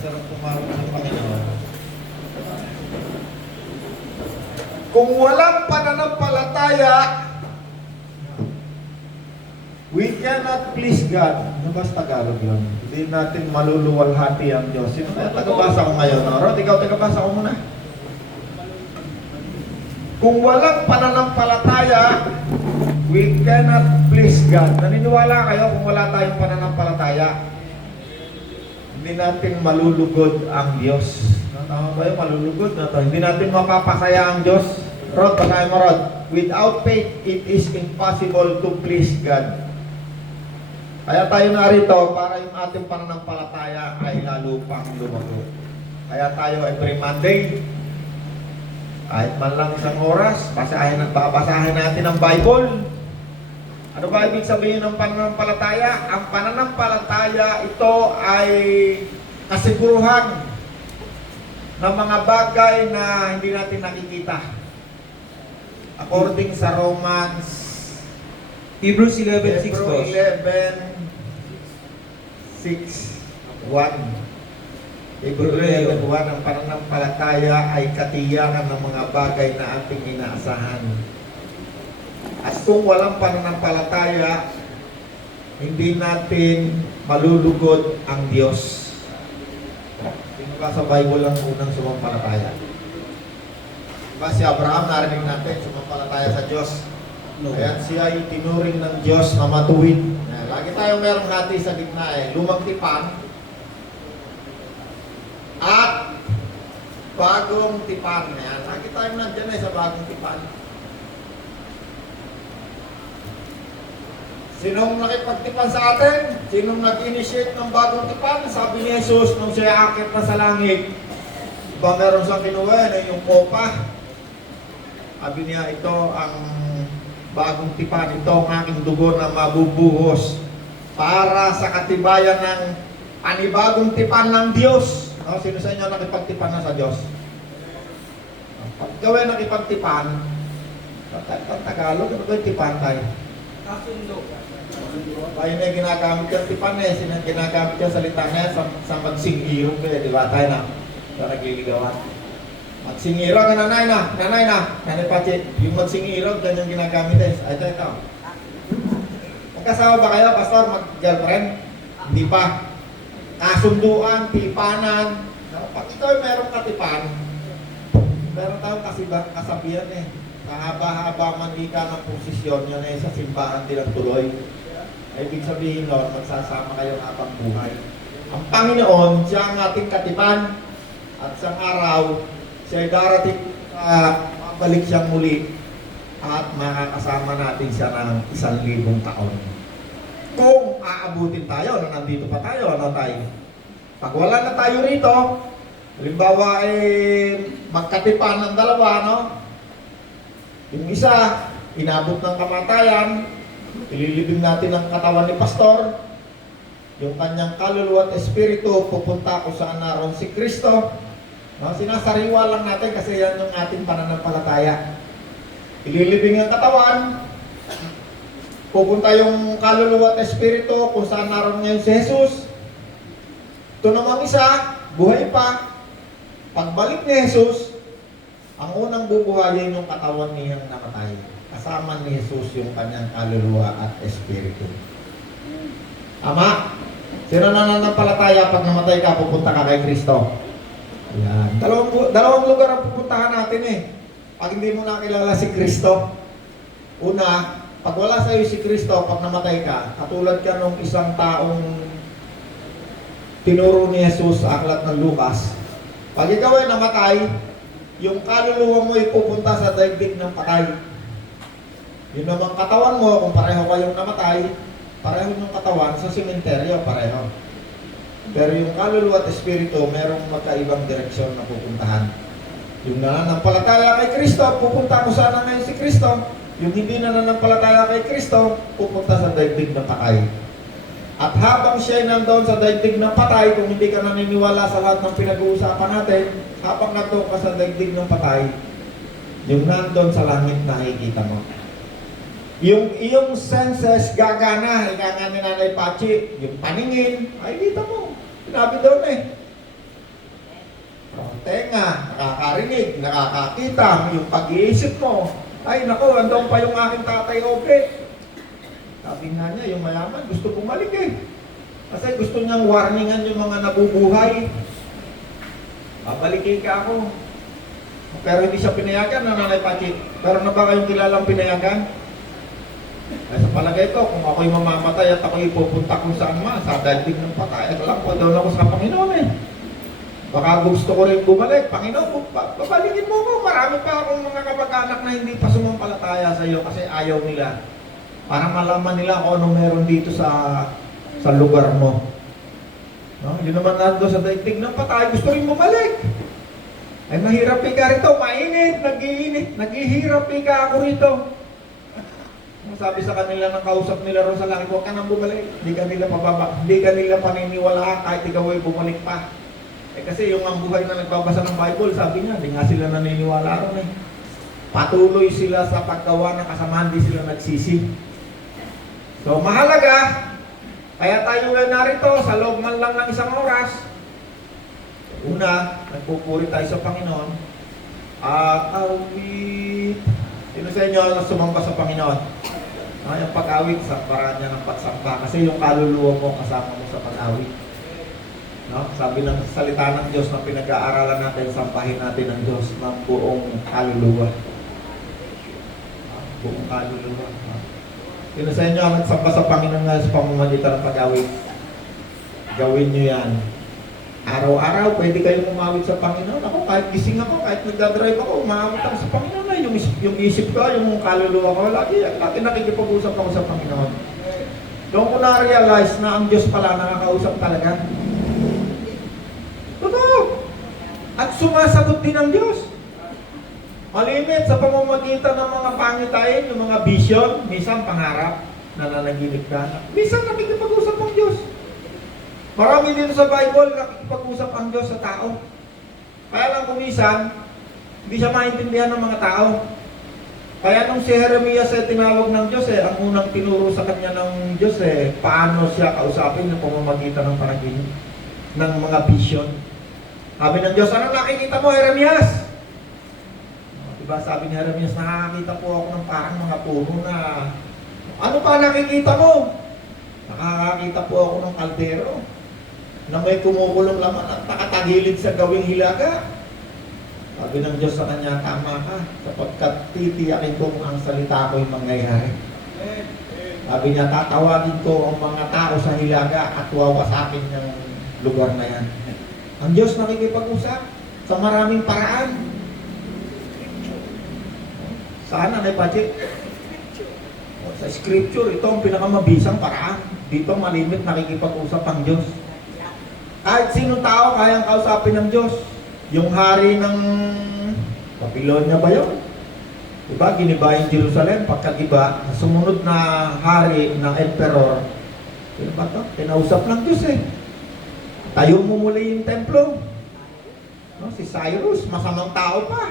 Sarap pumarap ng Panginoon. Kung walang pananampalataya, we cannot please God. Ano ba sa Tagalog yun? Hindi natin maluluwalhati ang Diyos. Sino kaya tagabasa ko ngayon? Rod, ikaw tagabasa ko muna. Kung walang pananampalataya, we cannot please God. Naniniwala kayo kung wala tayong pananampalataya? Hindi natin malulugod ang Diyos. Tama ba yun? Malulugod na to. Hindi natin mapapasaya ang Diyos. Rod, basahin mo Rod. Without faith, it is impossible to please God. Kaya tayo narito para yung ating pananampalataya ay lalo pang lumago. Kaya tayo every Monday, kahit man lang isang oras, basahin natin ang Bible. Ano ba ibig sabihin ng pananampalataya? Ang pananampalataya, ito ay kasiguruhan ng mga bagay na hindi natin nakikita. According sa Romans, Hebrews 11:6 po. 11:6-1. Hebrews 11:1, ang pananampalataya ay katiyakan ng mga bagay na ating inaasahan. At kung walang pananampalataya, hindi natin malulugod ang Diyos. Sino ba sa Bible ang unang sumampalataya? Diba si Abraham, narinig natin, sumampalataya sa Diyos. No. Kaya siya ay tinuring ng Diyos na matuwid. Lagi tayong merong hati sa gitna lumang tipan at bagong tipan. Lagi tayong nandyan sa bagong tipan. Sinong nakipagtipan sa atin? Sinong nag-initiate ng bagong tipan? Sabi ni Jesus nung siya akit na sa langit, ba meron siyang kinuha yung kopa? Sabi niya, ito ang bagong tipan, ito ang aking dugo na mabubuhos para sa katibayan ng panibagong tipan ng Diyos. Sino sa inyo nakipagtipan na sa Diyos? Pag gawin nakipagtipan, Tagalog, ano ba yung tipan tayo? Kasundo. Tayo na yung ginagamit yung tipan ginagamit yung salita na sa magsingiro kaya, di ba? Tayo na nagliligawan. Magsingiro ka nanay Pachi, yung magsingiro, ganyan ginagamit ito. Magkasama ba kayo, pastor, mag-girlfriend? Hindi pa. Kasunduan, tipanan. Pag ikaw merong katipan, meron tayong kasabihan Kahaba-haba man di ka ng posisyon yan sa simbahan din ang tuloy. Ibig sabihin nun, magsasama kayo habang buhay. Ang Panginoon, siya ang ating katipan. At isang araw, siya ay darating mabalik siyang muli at makakasama natin siya ng 1,000 taon. Kung aabutin tayo na nandito pa tayo, ano tayo? Pag wala na tayo rito, halimbawa magkatipan ng dalawa, no? Yung isa, inabot ng kamatayan, ililibing natin ang katawan ni pastor, yung kanyang kaluluwa at espiritu, pupunta kung saan naroon si Kristo. No? Sinasariwa lang natin kasi yan yung ating pananampalataya. Ililibing ang katawan, pupunta yung kaluluwa at espiritu kung saan naroon ngayon si Jesus. Ito namang isa, buhay pa. Pagbalik ni Jesus, ang unang bubuhayin yung katawan niyang namatay. Kasama ni Jesus yung kanyang kaluluwa at espiritu. Ama, sino nananampalataya pag namatay ka, pupunta ka kay Kristo? Ayan. Dalawang lugar ang pupuntahan natin Pag hindi mo nakilala si Kristo, una, pag wala sa iyo si Kristo, pag namatay ka, katulad ka nung isang taong tinuro ni Jesus sa aklat ng Lucas, pag ikaw ay namatay, yung kaluluwa mo ay pupunta sa daigdig ng patay. Yun namang katawan mo, kung pareho kayong namatay, pareho yung katawan sa sementeryo, pareho. Pero yung kaluluwa at espiritu, merong magkaibang direksyon na pupuntahan. Yung nananampalataya kay Kristo, pupunta kung saan ngayon si Kristo. Yung hindi nananampalataya kay Kristo, pupunta sa daigdig ng patay. At habang siya ay nandoon sa daigdig ng patay, kung hindi ka naniniwala sa lahat ng pinag-uusapan natin, habang nandoon ka sa daigdig ng patay, yung nandoon sa langit nakikita mo. Yung iyong senses gagana, ika nga ni Nanay Pachi, yung paningin, ay kita mo. Sinabi daw tenga, nakakarinig, nakakakita, yung pag-iisip mo. Ay, nako, andun pa yung aking tatay Obed. Sabi nga niya, yung mayaman, gusto bumalik eh. Kasi gusto niyang warningan yung mga nabubuhay. Babalikin ka ako. Pero hindi siya pinayagan na Nanay Pachi. Pero na ba kayong kilalang pinayagan? Ay, sa palagay ko, kung ako'y mamamatay at ako'y pupunta kung saan man, sa daigdig ng patay, ito lang po, doon ako sa Panginoon eh. Baka gusto ko rin bumalik. Panginoon, babalikin mo ko. Marami pa akong mga kamag-anak na hindi pa sumampalataya sa iyo kasi ayaw nila. Para malaman nila kung ano meron dito sa lugar mo. No? Yun naman nando sa daigdig ng patay, gusto rin bumalik. Ay mahirap ka rito, mainit, nag-iinit, naghihirap ka ako rito. Sabi sa kanila ng kausap nila ron sa langit, huwag ka nang bumalik. Hindi ka nila pababa, hindi ka nila paniniwalaan kahit ikaw ay bumalik pa. Eh kasi yung ang buhay na nagbabasa ng Bible, sabi niya, hindi nga sila naniniwala ron eh. Patuloy sila sa paggawa ng kasamaan, hindi sila nagsisi. So mahalaga, kaya tayo nga narito sa loob man lang ng isang oras. Una, nagpupuri tayo sa Panginoon. Awit. Sino sa inyo na sumamba sa Panginoon? Yung pag-awit, sa paraan niya ng pagsamba. Kasi yung kaluluwa mo kasama mo sa pag-awit. No? Sabi ng salita ng Diyos na pinag-aaralan natin, sampahin natin ang Diyos ng buong kaluluwa. Buong kaluluwa. Sino sa inyo ang nagsamba sa Panginoon nga sa pamamagitan ng pag-awit? Gawin nyo yan. Araw-araw, pwede kayong umawit sa Panginoon. Ako, kahit gising ako, kahit nagdadrive ako, umawit ako sa Panginoon. Yung isip ko, yung kaluluwa ko, lagi nakikipag-usap ako sa Panginoon. Doon ko na-realize na ang Diyos pala nakakausap talaga. Totoo! At sumasagot din ang Diyos. Malimit sa pamamagitan ng mga pangitain, yung mga vision, minsan pangarap, nananaginip ka. Minsan nakikipag-usap ang Diyos. Marami dito sa Bible, nakikipag-usap ang Diyos sa tao. Kaya lang kumisan, hindi siya maintindihan ng mga tao. Kaya nung si Jeremias ay tinawag ng Diyos ang unang tinuro sa kanya ng Diyos paano siya kausapin ng pamamagitan ng panaginip, ng mga vision. Sabi ng Diyos, ano nakikita mo, Jeremias? Diba sabi ni Jeremias, nakakita po ako ng parang mga puno na, ano pa nakikita mo? Nakakakita po ako ng kaldero na may kumukulong laman at nakatagilid sa gawing hilaga. Sabi ng Diyos sa kanya, tama ka, sapagkat titiyakin ko ang salita ko'y mangyayari. Sabi niya, tatawagin ko ang mga tao sa hilaga at wawasakin ng lugar na yan. Ang Diyos nakikipag-usap sa maraming paraan. Saan na budget? Sa scripture, ito ang pinakamabisang paraan. Dito malimit nakikipag-usap ang Diyos. Kahit sinong tao kayang kausapin ng Diyos. Yung hari ng Babylonia ba yun? Diba, giniba yung Jerusalem, pagkagiba, sumunod na hari ng emperor, sino ba ito? Kinausap ng Diyos Tayo mo muli yung templo. No, si Cyrus, masamang tao pa.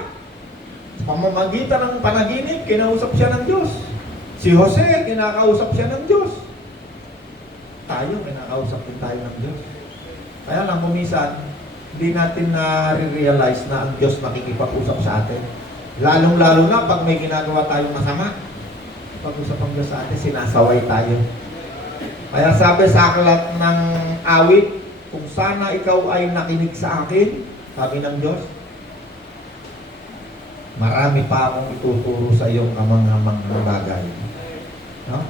Sa pamamagitan ng panaginip, kinausap siya ng Diyos. Si Jose, kinakausap siya ng Diyos. Tayo, kinakausap din tayo ng Diyos. Kaya lang, kumisan, hindi natin na-realize na ang Diyos nakikipag-usap sa atin. Lalong-lalo na pag may ginagawa tayong masama. Pag-usap ang Diyos sa atin, sinasaway tayo. Kaya sabi sa aklat ng awit, kung sana ikaw ay nakinig sa akin, sabi ng Diyos, marami pa akong ituturo sa iyong kamang-hamang na bagay. No?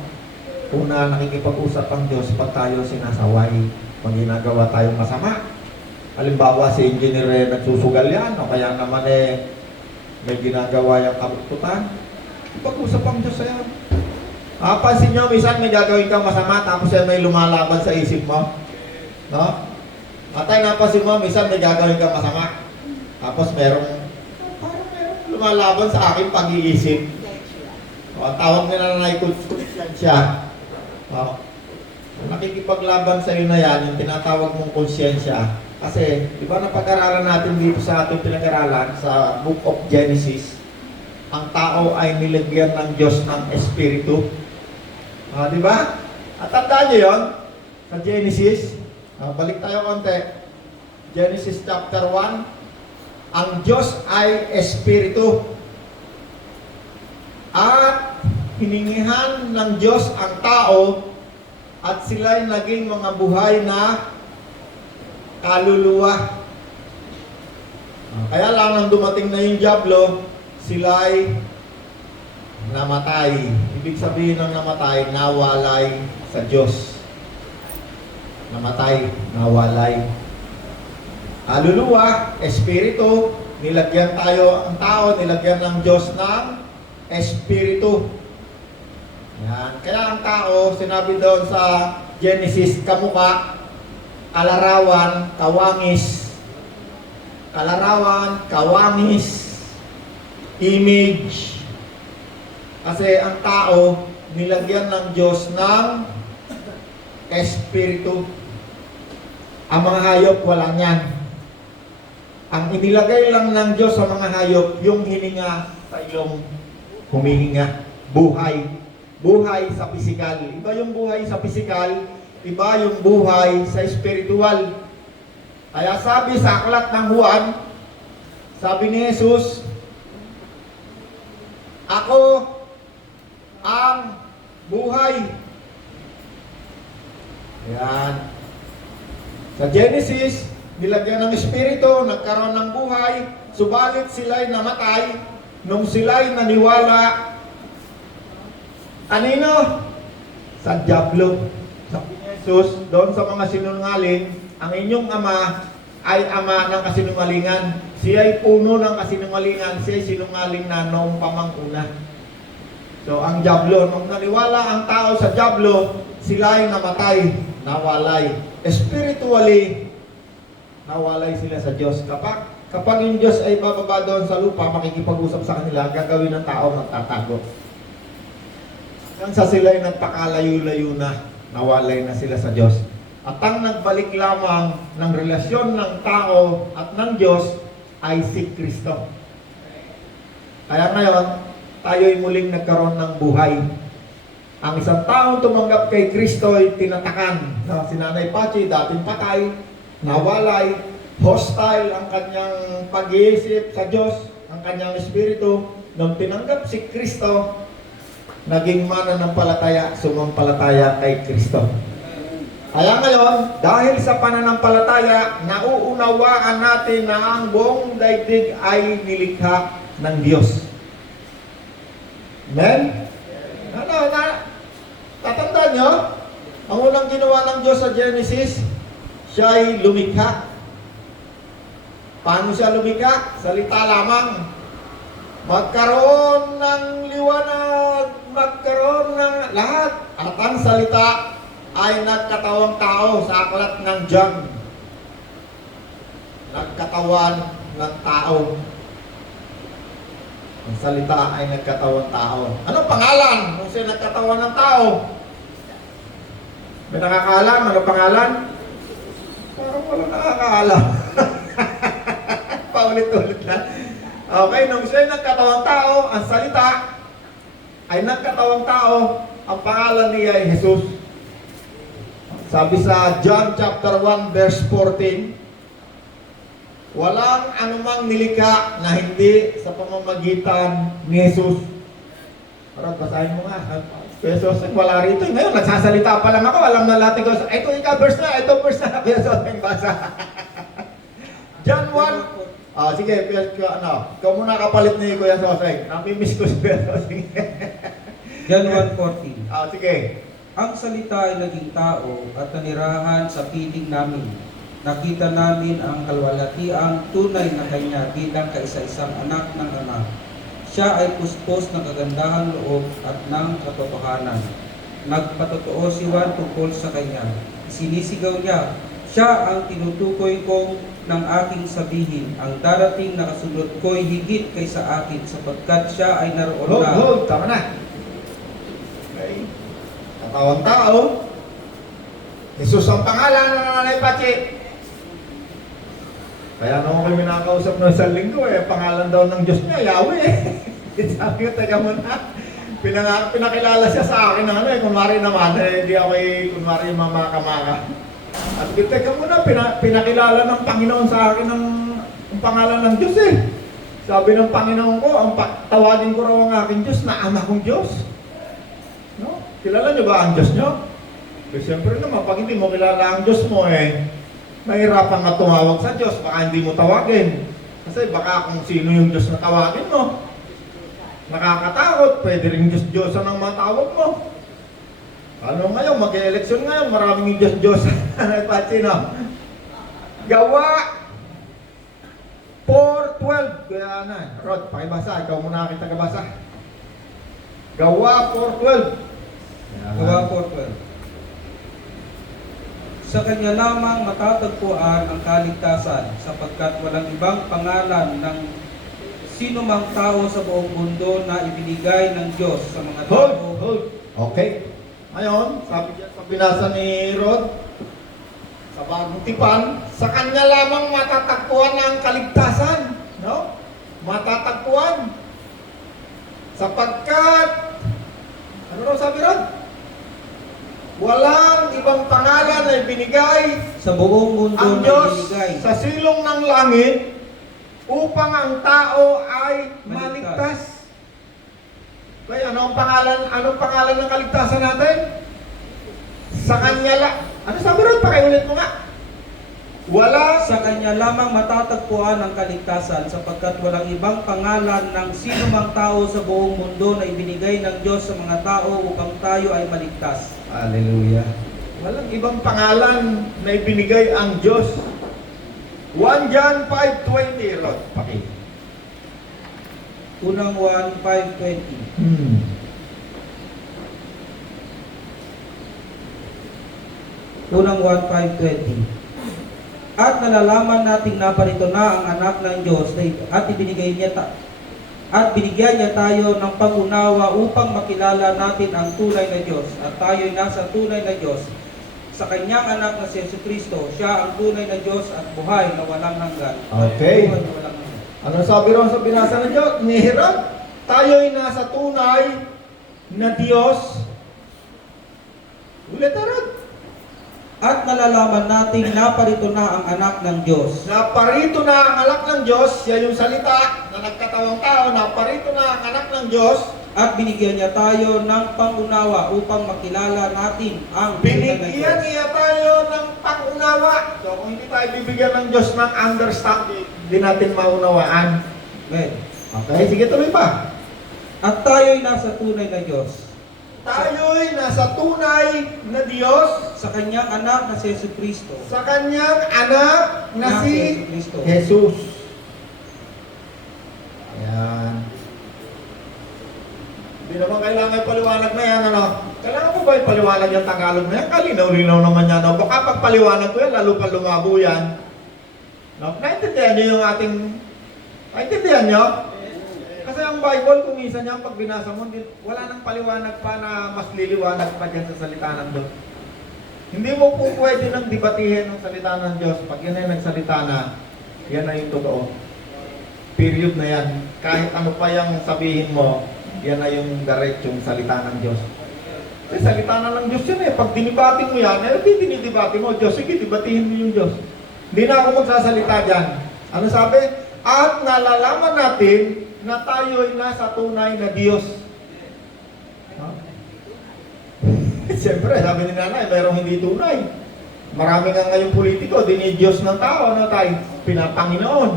Una, nakikipag-usap ang Diyos pag tayo sinasaway, pag ginagawa tayong masama. Halimbawa, si engineer nagsusugal yan, o kaya naman may ginagawa yung kabuktutan. Pag-usap ang Diyos sa'yo. Pansin nyo, minsan may gagawin kang masama, tapos may lumalaban sa isip mo. No? Atay, napansin mo, minsan may gagawin kang masama, tapos parang merong lumalaban sa aking pag-iisip. Ang tawag nila na konsensya. Nakikipaglaban sa iyo na yan, yung tinatawag mong konsyensya. Kasi, di ba napag-aralan natin dito sa ating pinag-aralan sa Book of Genesis, ang tao ay nilagyan ng Diyos ng Espiritu. Di ba? At tandaan nyo yun, sa Genesis, balik tayo konti. Genesis chapter 1, Ang Diyos ay Espiritu. At hiningihan ng Diyos ang tao at sila'y naging mga buhay na kaluluwa. Kaya lang nang dumating na yung Diablo, sila'y namatay. Ibig sabihin ng namatay, nawalay sa Diyos. Namatay, nawalay. Kaluluwa, Espiritu, nilagyan tayo, ang tao, nilagyan ng Diyos ng Espiritu. Yan. Kaya ang tao, sinabi doon sa Genesis, kamukha, kalarawan, kawangis. Kalarawan, kawangis, image. Kasi ang tao, nilagyan ng Diyos ng Espiritu. Ang mga hayop, wala niyan. Ang inilagay lang ng Diyos sa mga hayop, yung hininga sa ilong, humihinga, buhay. Buhay sa pisikal. Iba yung buhay sa pisikal, iba yung buhay sa espiritual. Kaya sabi sa aklat ng Juan, sabi ni Jesus, ako ang buhay. Yan. Sa Genesis, nilagyan ng Espiritu, nagkaroon ng buhay, subalit sila'y namatay nung sila'y naniwala. Kanino? Sa Diablo. Sabi ni Jesus, doon sa mga sinungaling, ang inyong ama ay ama ng kasinungalingan. Siya ay puno ng kasinungalingan. Siya ay sinungaling na noong pamanguna. So, ang Diablo, nung naniwala ang tao sa Diablo, sila ay namatay, nawalay. Spiritually, nawalay sila sa Diyos. Kapag yung Diyos ay bababa doon sa lupa, makikipag-usap sa kanila, gagawin ng tao magtatago. Hanggang sa sila ay nagpakalayo-layo na, nawalay na sila sa Diyos. At ang nagbalik lamang ng relasyon ng tao at ng Diyos ay si Kristo. Kaya ngayon, tayo ay muling nagkaroon ng buhay. Ang isang taong tumanggap kay Kristo ay tinatakan. Si Nanay Pachi, dating patay, nawalay, hostile ang kanyang pag-iisip sa Diyos, ang kanyang espiritu. Nung tinanggap si Kristo, naging mananampalataya, sumampalataya kay Kristo. Kaya ngayon, dahil sa pananampalataya, nauunawaan natin na ang buong daigdig ay nilikha ng Diyos. Amen? Tatandaan nyo, ang unang ginawa ng Diyos sa Genesis, siya ay lumikha. Paano siya lumikha? Salita lamang. Magkaroon ng liwanag, magkaroon ng lahat. At ang salita ay nagkatawang tao sa aklat ng John. Nagkatawan ng tao. Ang salita ay nagkatawang tao. Anong pangalan kung siya nagkatawan ng tao? May nakakaalam? Anong pangalan? Parang wala nakakaalam. Paulit-ulit na. Okay, nung siya nagkatawang tao, ang salita ay nagkatawang tao, ang pangalan niya ay Jesus. Sabi sa John chapter 1 verse 14, walang anumang nilikha na hindi sa pamamagitan ni Jesus. Parang basahin mo nga. Jesus, wala rito. Ngayon, nagsasalita pa lang ako. Alam na lahat ko. Ito verse na. Ito verse na. Jesus, basa. John 1. Sige, ikaw muna kapalit ni Kuya Soseng. Namimiss ko si Kuya Soseng. John 1:14. Sige. Ang salita ay naging tao at nanirahan sa piling namin. Nakita namin ang kalwalhatiang tunay na kanya bilang kaisa-isang anak ng Ama. Siya ay puspos ng kagandahang loob at ng katotohanan. Nagpatotoo si Juan tungkol sa kanya. Sinisigaw niya, siya ang tinutukoy kong ng aking sabihin. Ang darating na kasunod ko'y higit kaysa akin sapagkat siya ay naroon na. Hold, tama na. Okay. Katawang tao. Jesus ang pangalan ng Nanay Pachi. Kaya nung kami nakakausap ng isang linggo, pangalan daw ng Diyos niya, Yahweh. Sabi ko, taga mo na. Pinakilala siya sa akin ng kunwari naman, hindi ako kunwari mamaka-maka. At teka muna, pinakilala ng Panginoon sa akin ng ang pangalan ng Diyos eh. Sabi ng Panginoon ko, tawagin ko raw ang aking Diyos na ama kong Diyos. No? Kilala niyo ba ang Diyos niyo? Eh, siyempre naman, pag hindi mo kilala ang Diyos mo mahirapan ka tumawag sa Diyos, baka hindi mo tawagin. Kasi baka kung sino yung Diyos na tawagin mo, nakakatakot, pwede rin Diyos-Diyosan ang matawag mo. Ano ngayon, mag-eleksyon ngayon, maraming Diyos-Diyosan. Sino? Gawa 4:12. Kaya na, Rod, pakibasa, ikaw muna kita kabasa. Gawa 4:12. Gawa 4:12. Sa kanya lamang matatagpuan ang kaligtasan, sapagkat walang ibang pangalan ng sino mang tao sa buong mundo na ibinigay ng Diyos sa mga tao. Hold. Okay. Ngayon, sabi dyan sa binasa ni Rod, sa bagong tipan, sa kanya lamang matatagpuan ang kaligtasan. No? Matatagpuan. Sapagkat, ano raw sabi Rod? Walang ibang pangalan na ibinigay Sa buong mundo ang na Diyos ibinigay. sa silong ng langit upang ang tao ay maligtas. Kaya anong pangalan ng kaligtasan natin? Sa kanya lang. Ano sabi ron? Pakiulit mo nga. Wala. Sa kanya lamang matatagpuan ang kaligtasan, sapagkat walang ibang pangalan ng sino mang tao sa buong mundo na ibinigay ng Diyos sa mga tao upang tayo ay maligtas. Hallelujah. Walang ibang pangalan na ibinigay ang Diyos. 1 John 5:20, Rod. Paki. Unang 1:5:20. Unang 1:5:20. At nalalaman nating naparito na ang anak ng Diyos at binigyan niya tayo ng pag-unawa upang makilala natin ang tunay na Diyos, at tayo'y nasa tunay na Diyos. Sa kanyang anak na si Jesucristo, siya ang tunay na Diyos at buhay na walang hanggan. Okay. Buhay na walang hanggan. Ano sabi ron sa binasa ng Diyos? Ni Herod, tayo'y nasa tunay na Diyos. Ulit, Herod. At nalalaman nating naparito na ang anak ng Diyos. Naparito na ang anak ng Diyos, siya yung salita na nagkatawang tao, naparito na ang anak ng Diyos. At binigyan niya tayo ng pangunawa upang makilala natin ang tunay na Binigyan Diyos. niya tayo ng pangunawa. So kung hindi tayo bibigyan ng Diyos ng understanding, hindi natin maunawaan. Amen. Okay, sige tuloy pa. At tayo'y nasa tunay na Diyos. Tayo'y nasa tunay na Diyos Sa kanyang anak na si Jesucristo. sa kanyang anak na si Jesucristo. Jesus. Ayan. Hindi naman kailangan paliwanag na yan, ano? Kailangan mo ba ipaliwanag yung Tagalog na yan? Kalinaw-linaw naman yan, no? Baka pag paliwanag ko yan, lalo pa lumabo yan. No? Naintindihan nyo yung ating... Naintindihan nyo? Kasi ang Bible, kung isa niya, pag binasa mo, wala nang paliwanag pa na mas liliwanag pa dyan sa salita ng Diyos. Hindi mo po pwede nang debatihin ang salita ng Diyos. Pag yan ay nagsalita na, yan na yung totoo. Period na yan. Kahit ano pa yung sabihin mo, yan na yung diretsong salita ng Diyos. Kasi salita na ng Diyos yun eh. Pag dinibati mo yan, di dinidibati mo, Diyos, sige, dibatihin mo yung Diyos. Hindi na ako magsasalita dyan. Ano sabi? At nalalaman natin na tayo'y nasa tunay na Diyos. Huh? Siyempre, sabi ni nanay, mayroong hindi tunay. Marami nga ngayong politiko, dinidiyos ng tao, ano tayo? Pinapanginoon.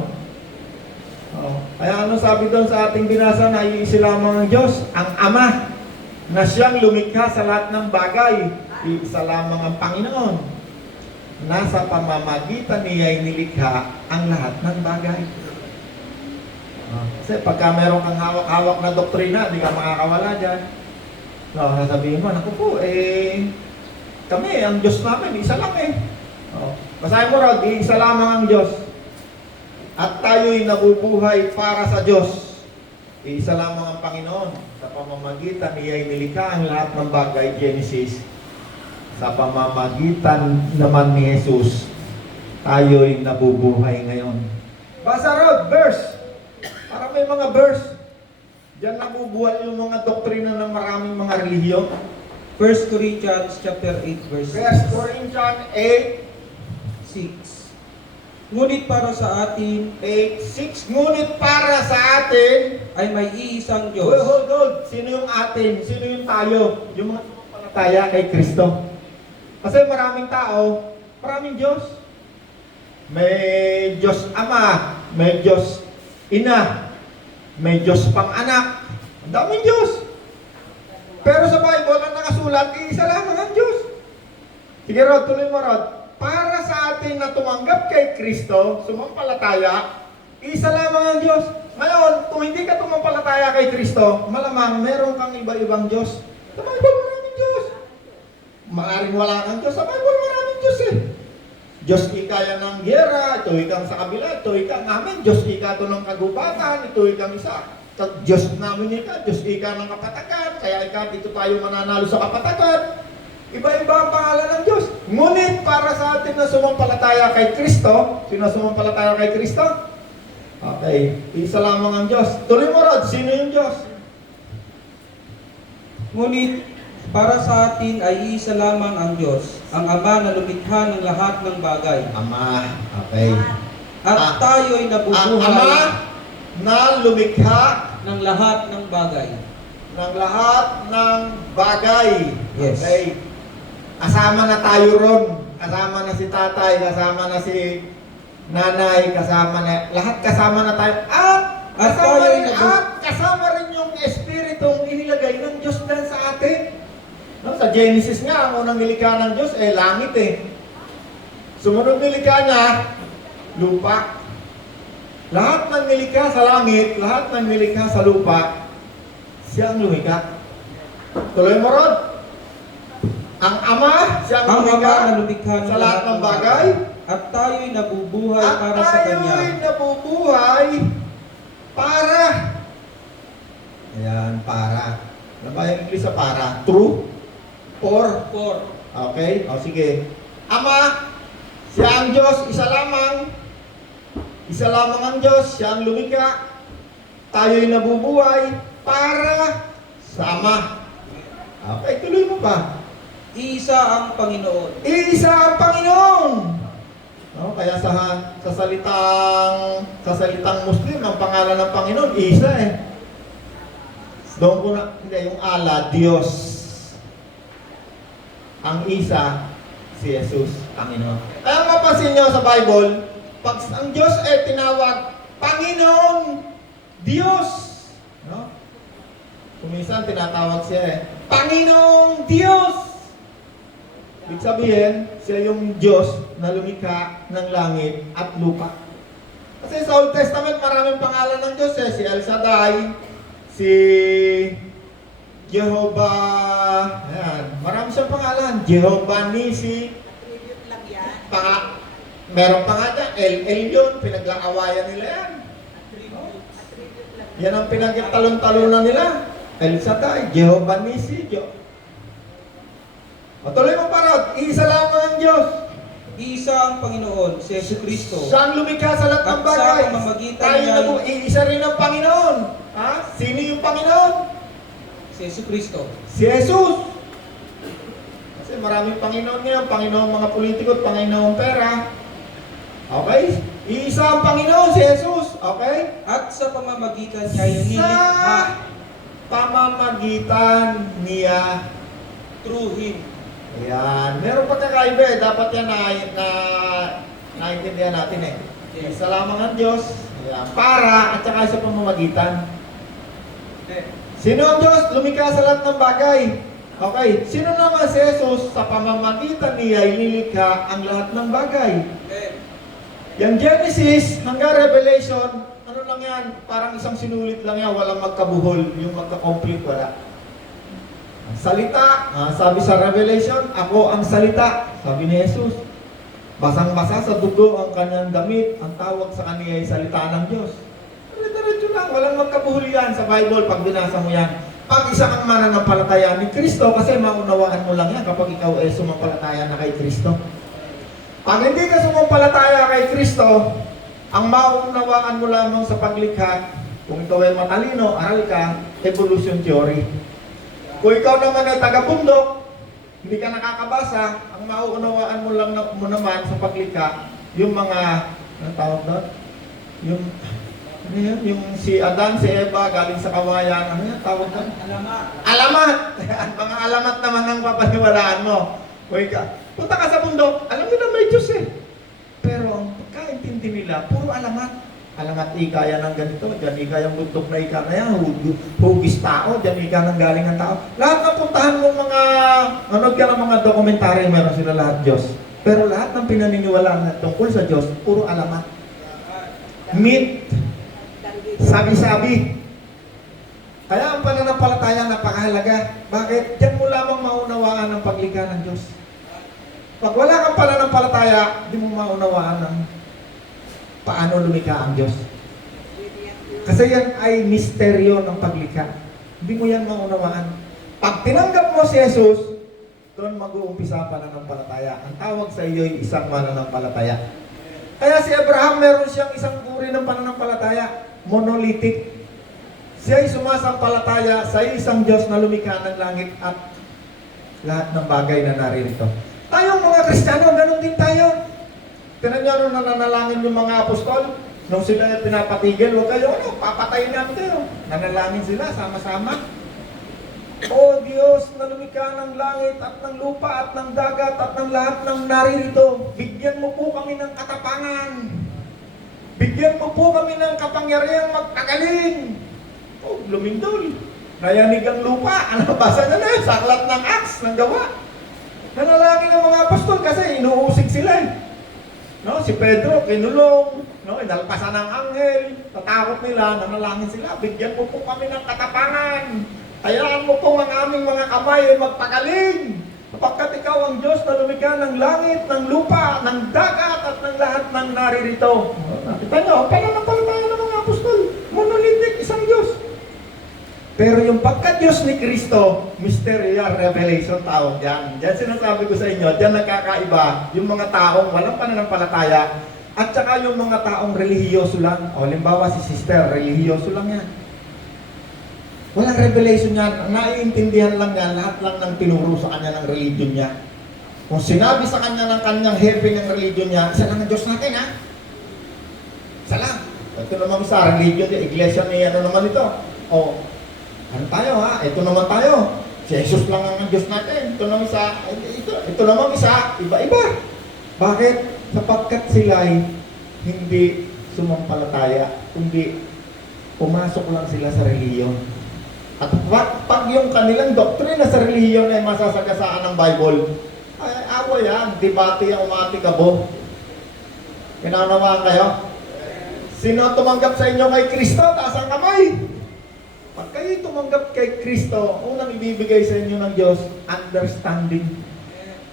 Oh. Kaya ano sabi doon sa ating binasa na iisa lamang ang Diyos, ang Ama, na siyang lumikha sa lahat ng bagay, iisa lamang ang Panginoon. Nasa pamamagitan niya'y nilikha ang lahat ng bagay. Kasi pagka meron kang hawak-hawak na doktrina, di ka makakawala dyan. No, sasabihin mo, naku po, kami, ang Diyos namin, isa lang eh. Basahin mo, Rod, isa lamang ang Diyos. At tayo'y nabubuhay para sa Diyos. Isa lamang ang Panginoon. Sa pamamagitan niya'y nilikha ang lahat ng bagay, Genesis. Sa pamamagitan naman ni Jesus, tayo'y nabubuhay ngayon. Basa, Rod, verse. Para may mga verse. Diyan nabubuhay yung mga doktrina ng maraming mga relihiyon. 1 Corinthians chapter 8 verse 1 Corinthians 8, 6. Ngunit para sa atin 8:6. Ngunit para sa atin, ay may iisang hold, Diyos. hold. Sino yung atin? Sino yung tayo? Yung mga sumampalataya kay Kristo. Kasi maraming tao, maraming Diyos. May Diyos Ama, may Diyos Ina, may Diyos Pang-anak. Ang daming Diyos. Pero sa Bible, ang nakasulat, iisa lamang ang Diyos. Sige Rod, tuloy mo Rod. Para sa atin na tumanggap kay Kristo, sumampalataya, isa lamang ang Diyos. Ngayon, kung hindi ka tumampalataya kay Kristo, malamang meron kang iba-ibang Diyos. Sa Bible, maraming Diyos. Maaring wala kang Diyos. Sa Bible, maraming Diyos eh. Diyos ika yan ng giyera, ito ikang sa kabila, ito ikang amin, Diyos ika ito ng kagubatan, ito ikang isa. Diyos namin ika, Diyos ika ng kapatakan, kaya ika dito tayo mananalo sa kapatakan. Iba-iba ang pangalan ng Diyos. Ngunit para sa atin na sumampalataya kay Kristo, sino sumampalataya kay Kristo? Okay, isa lamang ang Diyos. Tuloy mo Rod, sino yung Diyos? Ngunit para sa atin ay iisa lamang ang Diyos, ang Ama na lumikha ng lahat ng bagay. Ama. Okay. At tayo'y Ang nabubuhay Ama na lumikha ng lahat ng bagay. ng lahat ng bagay. Yes. Okay. Kasama na tayo ron. Kasama na si tatay, kasama na si nanay, lahat kasama na tayo. At kasama rin yung espiritong inilagay ng Diyos dyan sa atin. No, sa Genesis nga, ang unang nilikha ng Diyos, langit eh. Sumunod nilikha niya, lupa. Lahat ng nilikha sa langit, lahat ng nilikha sa lupa, siya ang lumikha. Tuloy mo Rod. Ang Ama, siya ang lumikha na lumikha sa lahat ng bagay. At tayo'y nabubuhay At para sa Kanya. tayo'y nabubuhay para. Ayan, para. Ano ba yung English sa para? True? For? Okay? O sige. Ama, siya ang Diyos, isa lamang. Isa lamang ang Diyos, siya ang lumikha. Tayo'y nabubuhay para sa Ama. Okay, tuloy mo pa. Iisa ang Panginoon. Iisa ang Panginoon. No, kaya sa salitang Muslim, ang pangalan ng Panginoon, isa eh. Doon ko na, hindi, yung Allah, Diyos. Ang isa, si Jesus, Panginoon. Kaya mapasin nyo sa Bible, pag ang Diyos ay tinawag, Panginoon, Diyos. No? Kuminsan tinatawag siya eh, Panginoong Diyos. Ibig sabihin, siya yung Diyos na lumikha ng langit at lupa. Kasi sa Old Testament, maraming pangalan ng Diyos eh. Si El Shaddai, si Jehovah, ayan, marami siyang pangalan. Jehovah Nisi, meron pa nga dyan, El Elyon, pinaglakawayan nila yan. Yan ang pinagtalon-talunan nila. El Shaddai, Jehovah Nisi, Patuloy mo parod, isa lamang ang Diyos. Isa ang Panginoon, si Yesu Kristo. Siyang lumikha sa lahat ng At sa bagay. pamamagitan Tayo niya, na po, iisa rin ang Panginoon. Ha? Sino yung Panginoon? si Yesu Kristo. Si Jesus. Kasi maraming Panginoon ngayon, Panginoon mga politiko at Panginoon pera. Okay? Iisa ang Panginoon, si Jesus. Okay? At sa pamamagitan niya, yung Sa nilikha pamamagitan niya. through Him. Ayan. Meron pagkakaiba eh. Dapat yan naintindihan natin eh. Yes. Isa lamang ang Diyos. Ayan. Para at saka sa pamamagitan. Sino ang Diyos? Lumikha sa lahat ng bagay. Okay. Sino naman si Jesus? Sa pamamagitan niya ililikha ang lahat ng bagay. Yung Genesis hanggang Revelation, ano lang yan? Parang isang sinulit lang yan. Walang magkabuhol. Yung magka-complete wala. Salita, sabi sa Revelation, ako ang salita, sabi ni Jesus. Basang-basa sa dugo ang kanyang damit, ang tawag sa kanya ay salita ng Diyos. Diretso lang, walang magkabuhol yan sa Bible pag binasa mo yan. Pag isa kang mananampalataya ni Kristo, kasi maunawaan mo lang yan kapag ikaw ay sumampalataya na kay Kristo. Pag hindi ka sumampalataya kay Kristo, ang maunawaan mo lamang sa paglikha, kung ikaw ay matalino, aral ka, evolution theory. Kung ikaw naman ay taga-bundok, hindi ka nakakabasa, ang mauunawaan mo lang mo naman sa paglikha, yung mga Anong tawag doon? Yung, ano yun? Yung si Adan, si Eva, galing sa kawayan. Ano yan? Tawag doon? Alamat. Alamat! Mga alamat naman ang papaniwalaan mo. Hoy ka, punta ka sa bundok, alam nila may Diyos eh. Pero ang pagkaintindi nila, puro alamat. Alamat ikaya ng ganito, dyan ikaya ang bundok na ika na yan, hugis tao, dyan ika ng galing ng tao. Lahat ng puntahan mo mga, manood ka ng mga dokumentaryo, meron sila lahat Diyos. Pero lahat ng pinaniniwalaan tungkol sa Diyos, puro alamat. Myth, sabi-sabi. Kaya ang pananampalataya napakahalaga. Bakit? Diyan mo lamang maunawaan ang paglikha ng Diyos. Pag wala kang pananampalataya, di mo maunawaan ang paano lumikha ang Diyos. Kasi yan ay misteryo ng paglikha. Hindi mo yan maunawaan. Pag tinanggap mo si Jesus, doon mag-uumpisa ang pananampalataya. Ang tawag sa iyo ay isang mananampalataya. Kaya si Abraham, meron siyang isang uri ng pananampalataya. Monolithic. Siya ay sumasampalataya sa isang Diyos na lumikha ng langit at lahat ng bagay na naririto. Tayong mga Kristiyano, ganun din tayo. Tinan nyo nung nananalangin yung mga apostol, nung sila pinapatigil, huwag kayo, papatayin namin kayo. Nanalangin sila, sama-sama. O Diyos na lumikha ng langit at ng lupa at ng dagat at ng lahat ng naririto, bigyan mo po kami ng katapangan. Bigyan mo po kami ng kapangyarihang magpagaling. Oh, lumindol. Nayanig ang lupa. Ano, basa na na, saklat ng aks, ng gawa. Nanalangin ng mga apostol kasi inuusig sila eh. No, si Pedro, kinulong, no, inalpasan ng anghel, tatakot nila, nanalangin sila, bigyan mo po kami ng katapangan. Hayaan mo po ang aming mga kamay ay magpagaling. Sapagkat ikaw ang Diyos na lumikha ng langit, ng lupa, ng dagat, at ng lahat ng naririto. Nakita nyo, pananampalataya ng mga apostol, monolithic, isang Diyos. Pero yung pagka-Diyos ni Kristo, mysterious revelation tawag yan. Diyan sinasabi ko sa inyo, diyan nagkakaiba yung mga taong walang pananampalataya at saka yung mga taong relihiyoso lang. O, limbawa si sister, relihiyoso lang yan. Walang revelation yan. Naiintindihan lang yan, lahat lang ng tinuro sa kanya ng religion niya. Kung sinabi sa kanya ng kanyang hepe ng religion niya, isa lang ang Diyos natin, ha? Isa lang. Ito naman sa religion niya, iglesia niya, ano naman ito? O, ano tayo ha? Ito naman tayo. Si Jesus lang ang Diyos natin. Ito naman isa, ito naman isa, iba-iba. Bakit? Sapagkat sila ay hindi sumampalataya, kundi pumasok lang sila sa reliyon. At pag yung kanilang doktrina sa reliyon ay masasagasaan ng Bible, ay away yan, debate ang umatikabo. Pinanawaan kayo? Sino tumanggap sa inyo kay Kristo? Taas ang kamay. Pag kayo tumanggap kay Kristo, unang ibibigay sa inyo ng Diyos, understanding.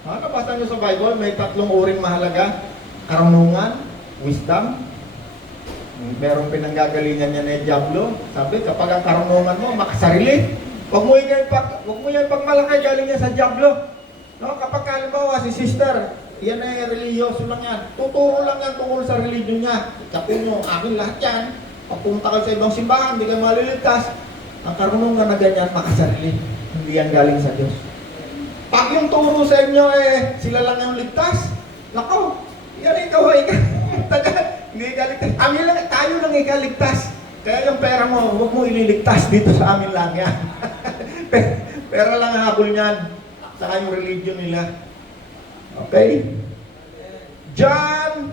Nabasa nyo sa Bible, may 3 uring mahalaga. Karunungan, wisdom. Merong pinanggagalingan niya na Diablo. Sabi, kapag ang karunungan mo, makasarili. Huwag mo yan pagmalaki, galing yan sa Diablo. No? Kapag halimbawa si sister, yan ay religyoso lang yan. Tuturo lang yan tungkol sa religion niya. Kapag mo, akin lahat yan. Pag pumunta kayo sa ibang simbahan, hindi kayo maliligtas. Ang karunungan na ganyan, makasarili. Hindi yan galing sa Diyos. Pag yung turo sa inyo sila lang yung ligtas, nako, yan ikaw ay hindi ka ligtas. Tayo lang ikaligtas. Kaya yung pera mo, huwag mo ililigtas dito sa amin lang yan. Pera lang ang habol niyan. Saka yung religion nila. Okay? John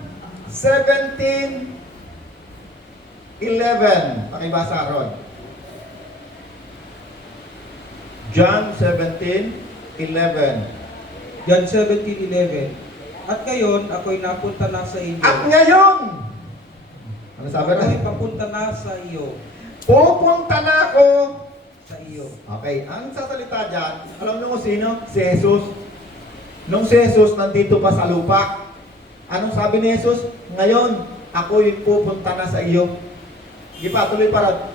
17:11. Pakibasa ron. John 17:11. John 17:11. At ngayon, ako'y napunta na sa inyo. At ngayon! Ano sabi na? Ako'y papunta na sa iyo. Pupunta na ako Sa iyo. Okay, ang sasalita dyan, alam niyo kung sino? Si Jesus. Nung si Jesus nandito pa sa lupa, anong sabi ni Jesus? Ngayon, ako'y pupunta na sa iyo. Di pa, tuloy para.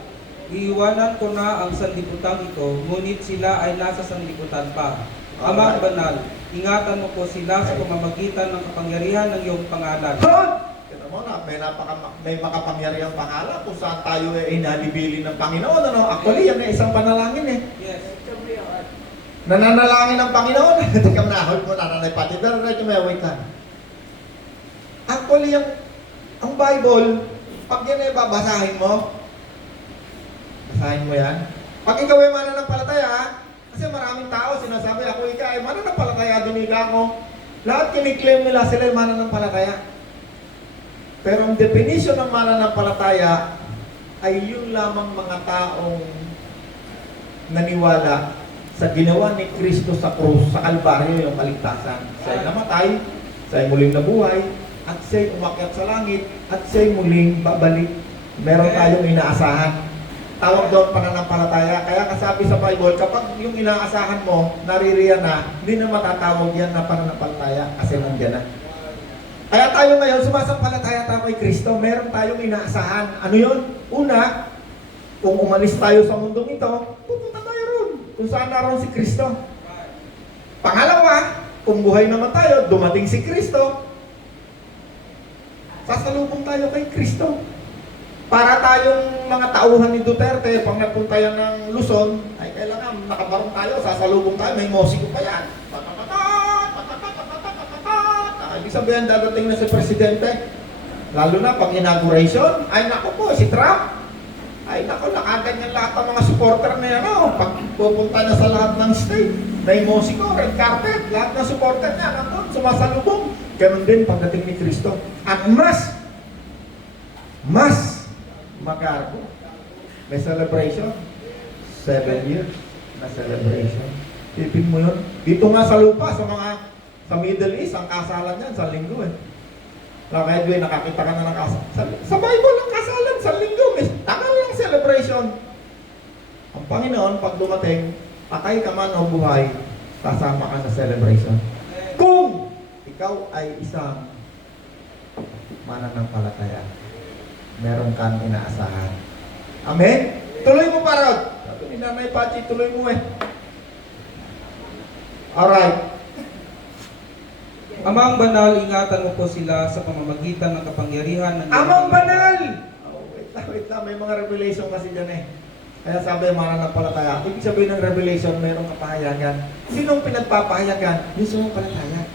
Iiwanan ko na ang sanlibutan ito, ngunit sila ay nasa sanlibutan pa. Amang banal, ingatan mo po sila sa pamamagitan ng kapangyarihan ng iyong pangalan. Kita mo na, may makapangyarihang pangalan kung saan tayo ay inalibili ng Panginoon. Ano? Actually, yan ay isang panalangin eh. Yes. Nananalangin ng Panginoon. Teka mo na, hold mo na, nanay pati. Pero medyo may wait lang. Actually, Ang Bible, pag yan ay babasahin mo, basahin mo yan. Pag ikaw ay mananampalataya, kasi maraming tao sinasabi, ako ikaw ay mananampalataya, dinika ako. Lahat kiniklaim nila sila ay mananampalataya. Pero ang definition ng mananampalataya ay yun lamang mga taong naniwala sa ginawa ni Kristo sa krus, sa Kalbaryo, yung kaligtasan. Siya'y namatay, siya'y muling nabuhay, at siya'y umakyat sa langit, at siya'y muling babalik. Meron tayong inaasahan. Tawag doon pananampalataya. Kaya kasabi sa Bible, kapag yung inaasahan mo, naririyan na, hindi na matatawag yan na pananampalataya kasi nandiyan na. Kaya tayo ngayon, sumasampalataya tayo kay Kristo, meron tayong inaasahan. Ano yun? Una, kung umalis tayo sa mundong ito, pupunta tayo ron. Kung saan naroon si Kristo. Pangalawa, kung buhay naman tayo, dumating si Kristo, sasalubong tayo kay Kristo. Para tayong mga tauhan ni Duterte, pag nagpunta yan ng Luzon, ay kailangan nakabarong tayo, sasalubong tayo, may musiko pa yan. Ibig sabihin, dadating na si Presidente. Lalo na pag inauguration, ay naku po, si Trump. Ay naku, nakaganyan lahat ng mga supporter na yan. Pag pupunta niya sa lahat ng state, may musiko, red carpet, lahat ng supporter niya, nandun, sumasalubong. Ganun din pagdating ni Kristo. At mas magarbo. May celebration. 7 years na celebration. Tipin mo yun. Dito nga sa lupa, sa Middle East, ang kasalan yan, sa linggo eh. Kaya Edwin, nakakita ka na ng kasalan. Sa Bible, ang kasalan, sa linggo, may tagal lang celebration. Ang Panginoon, pag dumating, patay ka man o buhay, kasama ka sa celebration. Kung ikaw ay isang mananampalataya, meron kang inaasahan. Amen? Tuloy mo pa, Rod. Sabi ni Nanay Pachi, tuloy mo eh. Alright. Amang banal, ingatan mo po sila sa pamamagitan ng kapangyarihan ng Amang banal! Oh, wait lang. May mga revelation kasi dyan eh. Kaya sabi, mananampalataya. Ibig sabihin ng revelation, mayroong kapahayagan. Sinong pinagpapahayagan? Yung sumampalataya.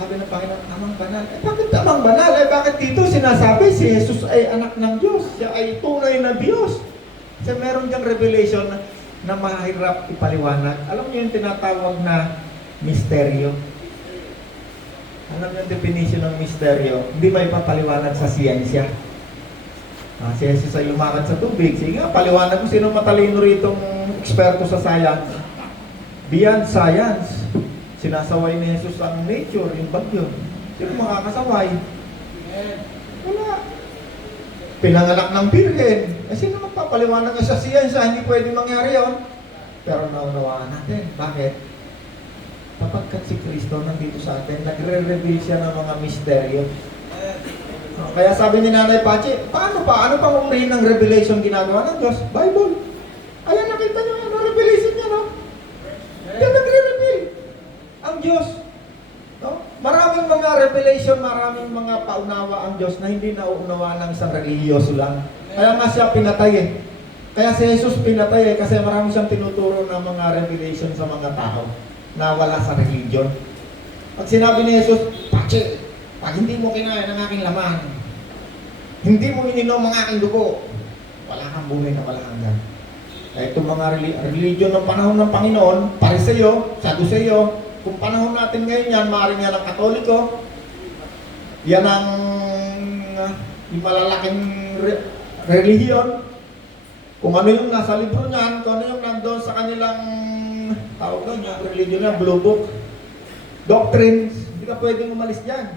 Sabi ng Panginoon, amang banal. Bakit amang banal? Bakit dito sinasabi si Jesus ay anak ng Diyos? Siya ay tunay na Diyos. Kasi meron diyang revelation na mahirap ipaliwanag. Alam niyo yung tinatawag na misteryo. Alam niyo yung definition ng misteryo? Hindi may papaliwanag sa siyensya. Si Jesus ay lumakad sa tubig. Sige nga, paliwanag mo sino matalino ritong eksperto sa science. Beyond science. Sinasaway ni Jesus ang nature, yung bagyo. Sino makakasaway? Wala. Pinanganak ng birhen. Sino magpapaliwanag sa siyensya? Hindi pwede mangyari yun. Pero naunawaan natin. Bakit? Kapagkat si Kristo nandito sa atin, nagre-reveal siya ng mga misteryo. Kaya sabi ni Nanay Pachi, paano pa? Ano pang umrihin ng revelation ginagawa ng Diyos? Bible. Ayan, nakita niyo yung revelation niya, no? Yan nagre-reveal. Ang Diyos. No? Maraming mga revelation, maraming mga paunawa ang Diyos na hindi nauunawaan ng isang religyoso lang. Kaya nga siya pinatay eh. Kaya si Jesus pinatay eh, kasi marami siyang tinuturo ng mga revelation sa mga tao na wala sa religion. Pag sinabi ni Jesus, Pachi, pag hindi mo kinain ang aking laman, hindi mo ininom ang aking dugo, wala kang buhay na wala hanggan. Kaya itong mga religion ng panahon ng Panginoon, Pariseo, Saduceo, kung panahon natin ngayon yan, maaaring yan ang Katoliko, yan ang yung malalaking relihiyon, kung ano yung nasa libro niyan, kung ano yung nandun sa kanilang tawag doon, yung religion na, Blue Book, doctrines, hindi ka pwedeng umalis dyan.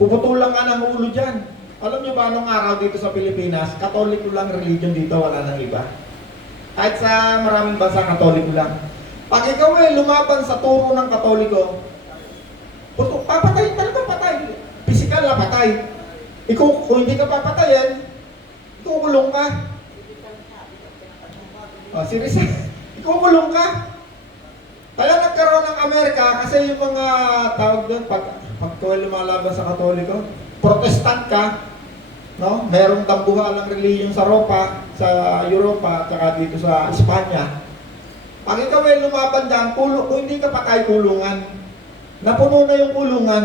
Puputulang ka ng ulo dyan. Alam niyo ba, anong araw dito sa Pilipinas, Katoliko lang religion dito, wala nang iba. Kahit sa maraming bansa, Katoliko lang. Pag ikaw ay lumaban sa turo ng Katoliko, papatay, talaga patay. Physical na patay. Ikaw, kung hindi ka papatayin, ikukulong ka. Seriously, ikukulong ka. Kaya nagkaroon ng Amerika, kasi yung mga tawag doon, pag lumalaban sa Katoliko, Protestant ka, no? Merong dambuhalang relihiyon sa Europa, at saka dito sa Espanya. Pag ikaw ay lumaban dyan, kung hindi ka patay, kulungan. Napuno na yung kulungan.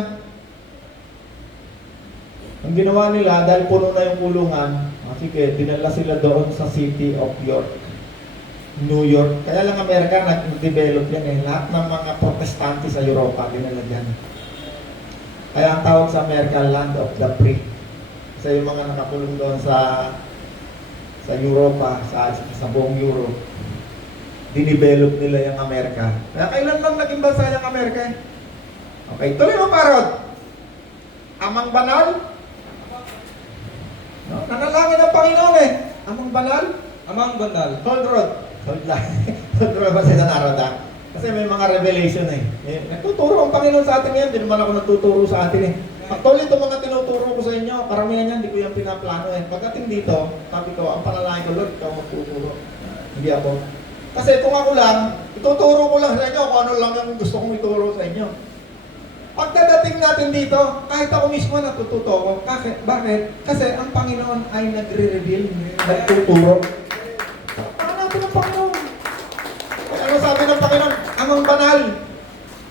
Ang ginawa nila, dahil puno na yung kulungan, sige, dinala sila doon sa City of York, New York. Kaya lang Amerika, nag-develop yan eh. Lahat ng mga protestante sa Europa, dinala dyan. Kaya ang tawag sa Amerika, Land of the Free. Kasi yung mga nakakulong doon sa Europa, sa buong Europe, dinevelop nila yung Amerika. Kaya kailan lang naging bansa yung Amerika eh? Okay, tuloy mo parod. Amang banal? No, nanalangin ang Panginoon eh. Amang banal? Amang banal. Hold rod. Hold lang. Hold rod ba sa isang araw da? Kasi may mga revelation eh. Nagtuturo ang Panginoon sa atin ngayon. Hindi naman ako nagtuturo sa atin eh. Actually, itong mga tinuturo ko sa inyo, karamihan yan, hindi ko yung pinaplano eh. Pagdating dito, sabi ko, ang panalangin ko, Lord, ikaw magtuturo. Hindi ako. Kasi kung ako lang, ituturo ko lang sa inyo kung ano lang yung gusto kong ituro sa inyo. Pagdadating natin dito, kahit ako mismo natututo ko. Bakit? Kasi ang Panginoon ay nagre-reveal, nagtuturo. Paano natin ang Panginoon? Kaya ano sabi ng Panginoon? Amang banal.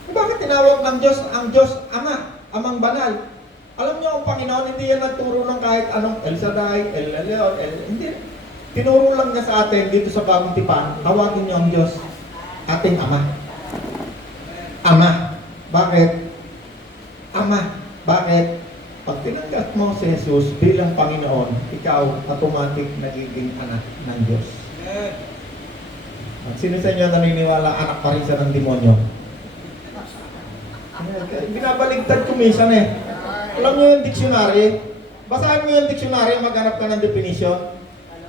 Bakit tinawag ng Diyos ang Diyos Ama? Amang banal. Alam niyo ang Panginoon, hindi yan nagturo ng kahit anong El Shaddai, El Elyon, hindi. Tinuro lang niya sa atin dito sa Bagong Tipan, tawagin niyo ang Diyos, ating Ama. Ama. Bakit? Ama. Bakit? Pag tinanggap mo si Jesus bilang Panginoon, ikaw automatic nagiging anak ng Diyos. At sino sa inyo naniniwala anak pa rin siya ng demonyo? Binabaligtad ko minsan eh. Alam niyo yung dictionary? Basahin mo yung dictionary, maghanap ka ng definition.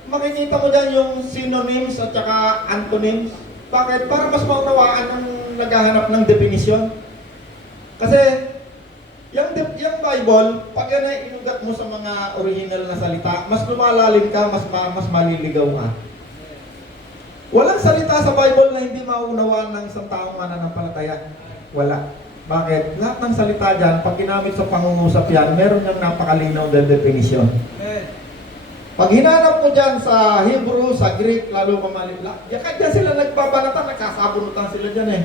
Makikita mo dyan yung synonyms at saka antonyms. Bakit? Para mas maunawaan ang naghahanap ng definition. Kasi, yung Bible, pag yan ay inugat mo sa mga original na salita, mas lumalalim ka, mas maliligaw ka. Walang salita sa Bible na hindi maunawaan ng isang taong mananampalataya. Wala. Bakit? Lahat ng salita dyan, pag ginamit sa pangungusap yan, meron niyang napakalinaw na definition. Pag hinanap mo dyan sa Hebrew, sa Greek, lalo mamalibla, kaya sila nagbabanatan, nagsasabunutan sila dyan eh.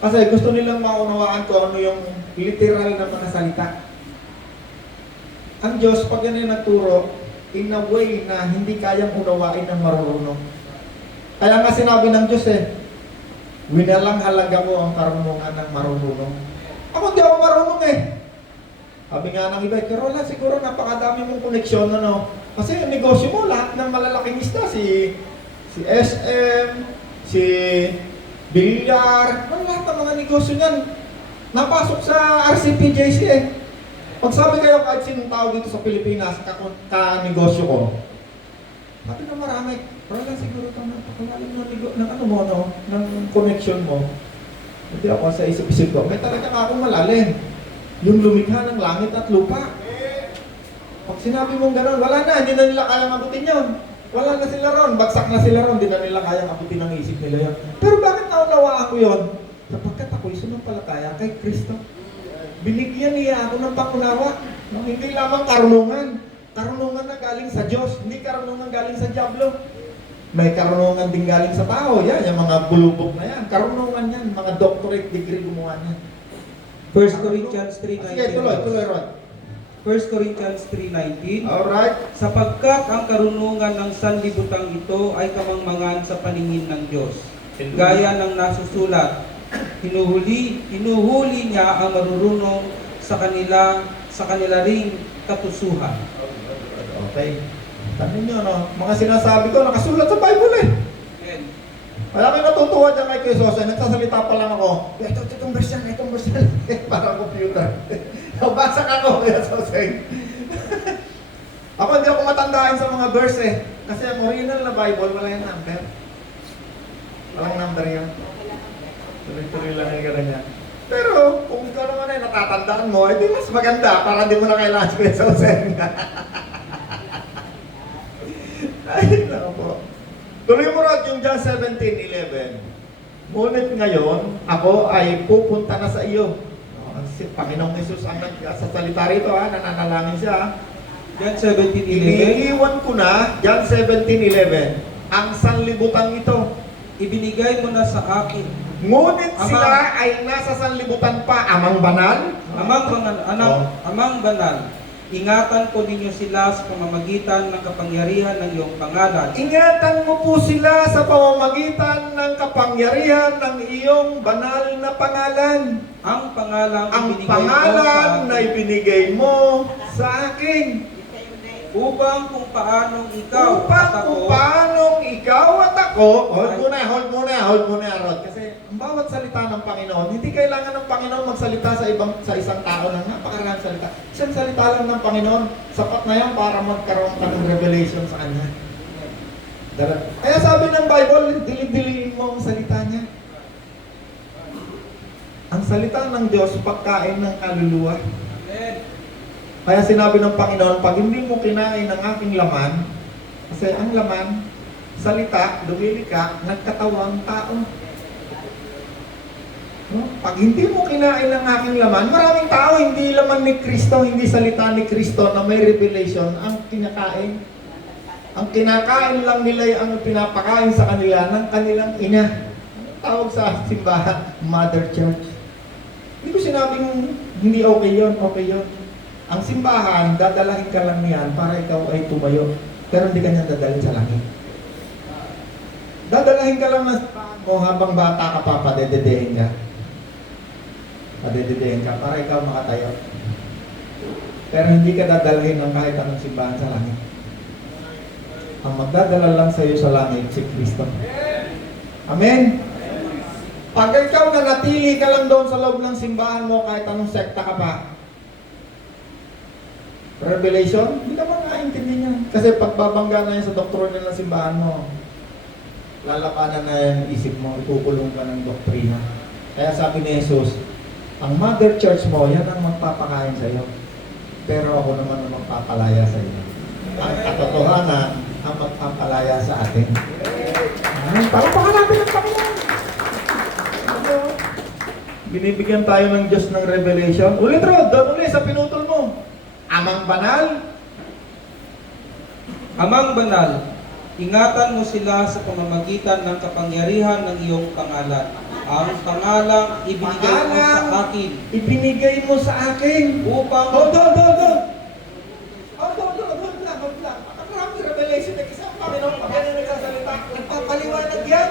Kasi gusto nilang maunawaan ko ano yung literal na mga salita. Ang Diyos, pag yan ay nagturo, in a way na hindi kayang unawain ng marunong. Kaya nga sinabi ng Diyos eh, winalang halaga mo ang karunungan ng marunong. Ako di ako marunong eh. Sabi nga ng iba, Carola, siguro napakadami mong koneksyon, ano? Kasi yung negosyo mo, lahat ng malalaking isda, si SM, si Bilyar, lahat ng mga negosyo niyan, napasok sa RCPJC eh. Pag sabi kayo kahit sinong tao dito sa Pilipinas, ka-negosyo ko, bakit na marami? Pero lang siguro ito napakalalim ng ano mo, no? Ng connection mo. Hindi ako sa isip-isip ko. May talaga akong malalim. Yung lumikha ng langit at lupa. Pag sinabi mong gano'n, wala na, hindi na nila kayang abutin yun. Wala na sila ron, bagsak na sila ron, hindi na nila kayang abutin ang isip nila yun. Pero bakit naunawaan ko yun? Sapagkat ako'y sumampalataya kay Kristo. Binigyan niya ako ng pangunawa. Hindi lamang karunungan. Karunungan na galing sa Diyos, hindi karunungan galing sa Diablo. May karunungan din galing sa tao. Yan, yung mga bulubog na yan. Karunungan yan, mga doctorate degree gumawa niyan. 1 Corinthians 3:19. Sige, tuloy, Rod. 1 Corinthians 3:19. Alright. Sapagkat ang karunungan ng sanlibutan ito ay kamangmangan sa paningin ng Diyos. Gaya ng nasusulat, hinuhuli niya ang marurunong sa kanila ring katusuhan. Okay. Tanong nyo, no? Mga sinasabi ko, nakasulat sa Bible eh. Kaya kayo natutuwa dyan kay Jesus, nagsasalita pa lang ako, itong verse yan, parang computer. Nabasa ka ako, kaya Jose. Ako hindi ako matandaan sa mga verse eh. Kasi ang original na Bible, wala yung number. Walang number yan. Tuloy-tuloy lang yung gano'n yan. Pero, kung ikaw naman ay natatandaan mo, edi mas maganda para hindi mo na kailangan si Jose. Ay, naku po. Tuloy mo rin yung John 17:11. Ngunit ngayon, ako ay pupunta na sa iyo. Si Panginoong Jesus ang nagsasalita rito, nananalangin siya. John 17:11. Iniiwan ko na, John 17:11, ang sanlibutan ito. Ibinigay mo na sa akin. Ngunit sila ay nasa sanlibutan pa, amang banal. Amang banal. Ingatan po ninyo sila sa pamamagitan ng kapangyarihan ng iyong pangalan. Ingatan mo po sila sa pamamagitan ng kapangyarihan ng iyong banal na pangalan. Ang pangalang Ang ibinigay mo sa pangalan akin, na ibinigay mo sa akin. upang kung paanong ikaw Upang at kung ako paanong ikaw at ako, hold muna, Rod. Kasi ang bawat salita ng Panginoon, hindi kailangan ng Panginoon magsalita sa isang tao ng napakaraming salita. Isang salita lang ng Panginoon, sapat na yan para magkaroon ka ng revelation sa Kanya. Kaya sabi ng Bible, dilig-diligin mo ang salita niya. Ang salita ng Diyos, pagkain ng kaluluwa. Amen. Kaya sinabi ng Panginoon, pag hindi mo kinain ang aking laman, kasi ang laman, salita, lumilika, nagkatawang tao. No? Pag hindi mo kinain ang aking laman, maraming tao, hindi laman ni Kristo, hindi salita ni Kristo na may revelation ang kinakain. Ang kinakain lang nila ang pinapakain sa kanila ng kanilang ina. Tawag sa simbahan, Mother Church. Hindi ko sinabing hindi okay yun, okay yun. Ang simbahan, dadalahin ka lang niyan para ikaw ay tumayo. Pero hindi ka niyan dadalhin sa langit. Dadalahin ka lang mo habang bata ka pa, padededehin ka. Padededehin ka para ikaw makatayo. Pero hindi ka dadalhin ng kahit anong simbahan sa langit. Ang magdadala lang sa iyo sa langit, si Kristo. Amen? Pag ikaw nanatili ka lang doon sa loob ng simbahan mo, kahit anong sekta ka pa, revelation, hindi ka makakaintindi niya. Kasi pagbabangga na yan sa doktrina ng simbahan mo, lalapanan na yung isip mo, ikukulong ka ng doktrina. Kaya sabi ni Jesus, ang Mother Church mo, yan ang magpapakain sa iyo. Pero ako naman ang magpapalaya sa iyo. Ang katotohanan, ang magpapalaya sa atin. Palapakan natin ang Panginoon. Binibigyan tayo ng Diyos ng revelation. Ulit, Rod, doon ulit sa pinutol mo. Amang banal. Amang banal, ingatan mo sila sa pamamagitan ng kapangyarihan ng iyong pangalan. Ang pangalang ibinigay mo sa akin. Ibinigay mo sa akin. Upang Hold lang. Maraming revelation na isang Panginoon pag yan nagsasalita. Nagpapaliwanag yan.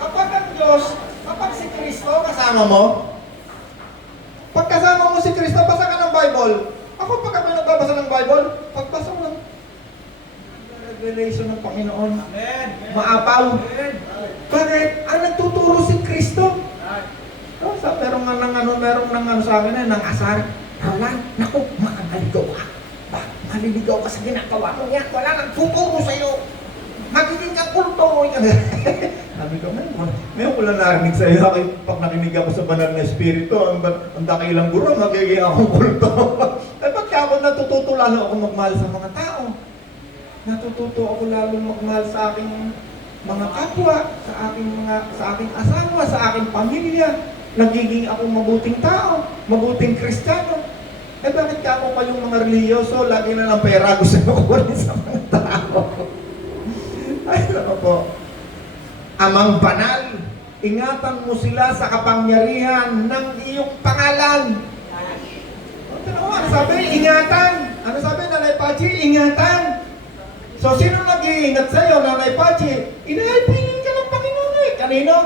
Kapag ang Diyos, kapag si Kristo kasama mo, pag kasama mo si Kristo, basa ka ng Bible. Ako pag kami nagbabasa ng Bible, pagbasa mo ng revelation ng Panginoon. Amen. Maapaw. Bakit? Ang nagtuturo si Kristo. Merong nang sa akin ng asar. Roland, naku, makakaligaw ka. Maliligaw ka sa ginagawa mo yan. Wala nang tuturo sa'yo. Magiging kang kulto. Sabi ko, may wala narinig sa'yo. Pag nakinig ako sa banal na espiritu, ang dakilang guro, magiging akong kulto. Ba't ako natututo lalo ako magmahal sa mga tao? Natututo ako lalo magmahal sa aking mga kapwa, sa aking asawa, sa aking pamilya. Nagiging ako mabuting tao, mabuting Kristiyano. Bakit ka ako kayong mga reliyoso, lagi na lang pera gusto nyo kunin sa mga tao? Ay, ano po? Amang banal, ingatan mo sila sa kapangyarihan ng iyong pangalan. Ano sabi? Ingatan. Ano sabi, Nanay Pachi? Ingatan. So, sino nag-iingat sa'yo, Nanay Pachi? Inaipingin ka ng Panginoon eh. Kanino?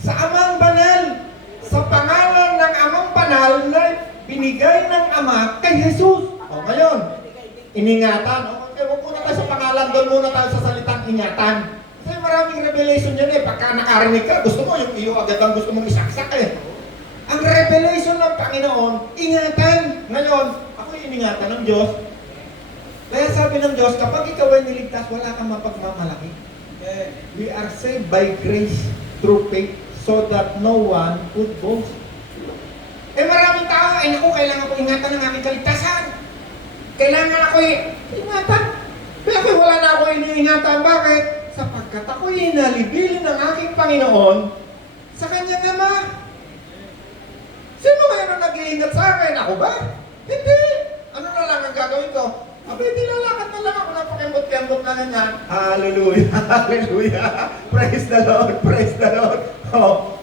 Sa amang banal. Sa pangalan ng amang banal na binigay ng Ama kay Jesus. O, ngayon, iningatan. O, huwag muna tayo sa pangalan, doon muna tayo sa salitang ingatan. Kasi maraming revelation yan eh. Pagka nakarinig ka, gusto mo yung iyo agad ang gusto mong isaksak eh. Ang revelation ng Panginoon, ingatan. Ngayon, ako yung iningatan ng Diyos. Kaya sabi ng Diyos, kapag ikaw ay niligtas, wala kang mapagmamalaki. We are saved by grace through faith so that no one could boast. Maraming tao, naku, kailangan ko ingatan ng aking kaligtasan. Kailangan ako ingatan. Kaya wala na ako iniingatan. Bakit? Sapagkat ako inalibili ng aking Panginoon sa kanyang Ama. Sino ngayon ang nag-iingat sa akin? Ako ba? Hindi. Ano na lang ang gagawin ko? Di lalakad na lang ako ng pakembot-kembot na ganyan. Hallelujah! Hallelujah! Praise the Lord! Praise the Lord! Oh.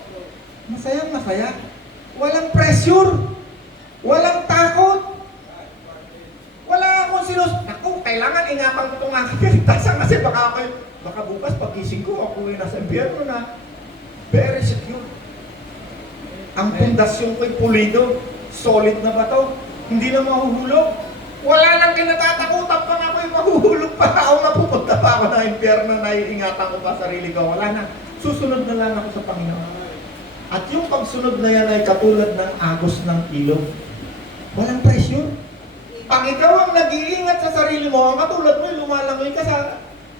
Masayang masaya. Walang pressure. Walang takot. naku, kailangan ingatan ko itong aking kaligtasan kasi baka bukas pagising ko, ako ay nasa impyerno na. Very secure. Ang pundasyon ko'y pulido. Solid na ba to? Hindi na mahuhulog. Wala nang kinatatakutan pa nga ako'y mahuhulog pa. Ako na pupunta pa ako na impyerno na iingatan ko pa sarili ko. Wala na. Susunod na lang ako sa Panginoon. At yung pagsunod na yan ay katulad ng agos ng ilog. Walang pressure. Pag ikaw ang nag-iingat sa sarili mo, ang katulad mo, lumalangoy ka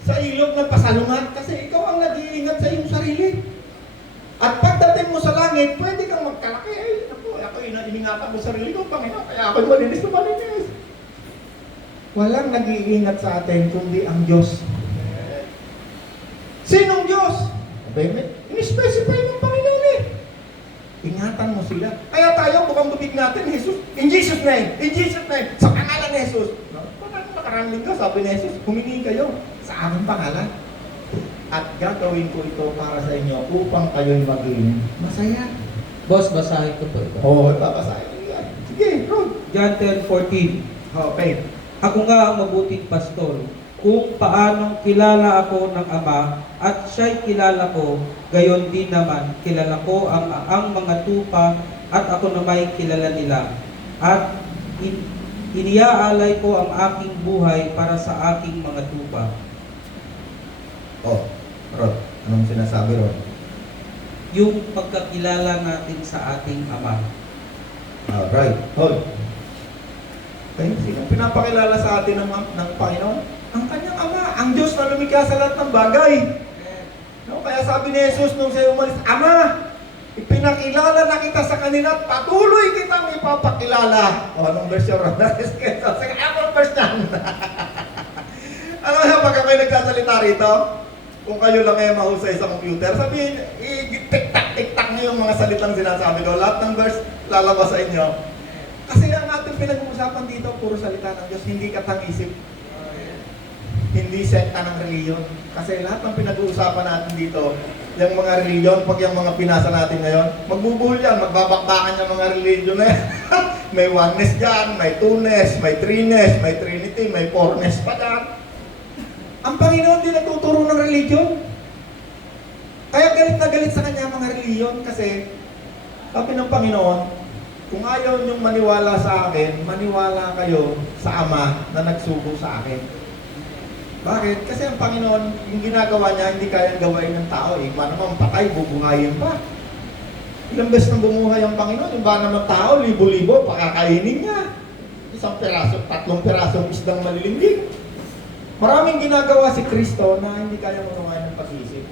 sa ilog ng pasalungan kasi ikaw ang nag-iingat sa iyong sarili. At pagdating mo sa langit, pwede kang magkalaki. Ay, ako iningatan ko sarili ko, Panginoon, kaya ako malinis na malinis. Walang nag-iingat sa atin, kundi ang Diyos. Sinong Diyos? In-specify ng Panginoon eh. Ingatan mo sila. Kaya tayo, bukang bubig natin, Jesus, in Jesus' name, sa pangalan ni Jesus. Parang nakarang linggo, sabi ni Jesus, humingi kayo sa aming pangalan. At gagawin ko ito para sa inyo upang kayo'y maging masaya. Boss, basahin ko po ito. Oo, babasahin ko yan. Sige, Rod. John 10:14. Okay. Ako nga ang mabuting pastor. Kung paanong kilala ako ng Ama at siya'y kilala ko, gayon din naman kilala ko ang mga tupa at ako namay kilala nila. At iniaalay ko ang aking buhay para sa aking mga tupa. Oh, Rod. Anong sinasabi, Rod? Yung pagkakilala natin sa ating Ama. Alright. Hold. Okay, sino pinapakilala sa atin ng Panginoon? Ang kanyang Ama, ang Diyos na lumikha sa lahat ng bagay. No? Kaya sabi ni Jesus nung siya umalis, Ama, ipinakilala na kita sa kanila at patuloy kitang ipapakilala. O, anong verse yun? Sige, anong verse yan? Ano nga, pag ako'y nagsasalita rito, kung kayo lang ay mahusay sa computer, sabihin, tiktak niyo yung mga salitang sinasabi ko. Lahat ng verse lalabas sa inyo. Kasi ang ating pinag-uusapan dito, puro salita ng Diyos, hindi katang-isip. Hindi sekta ng reliyon. Kasi lahat ng pinag-uusapan natin dito, yung mga reliyon, pag yung mga pinasa natin ngayon, magbubuhol yan, magbabakbakan yung mga reliyon na yan. May oneness dyan, may two-ness, may three-ness, may trinity, may four-ness pa dyan. Ang Panginoon din natuturo ng reliyon. Kaya galit na galit sa kanya mga reliyon kasi sabi ng Panginoon, kung ayaw niyong maniwala sa akin, maniwala kayo sa Ama na nagsugo sa akin. Bakit? Kasi ang Panginoon, yung ginagawa niya, hindi kayang gawain ng tao. Iba naman patay, bubuhayin pa. Ilang beses nang bumuhay ang Panginoon, yung ba naman tao, libo-libo, pakakainin niya. Isang piraso, 3 pirasong isdang malilingging. Maraming ginagawa si Kristo na hindi kayang unawain ng pag-iisip.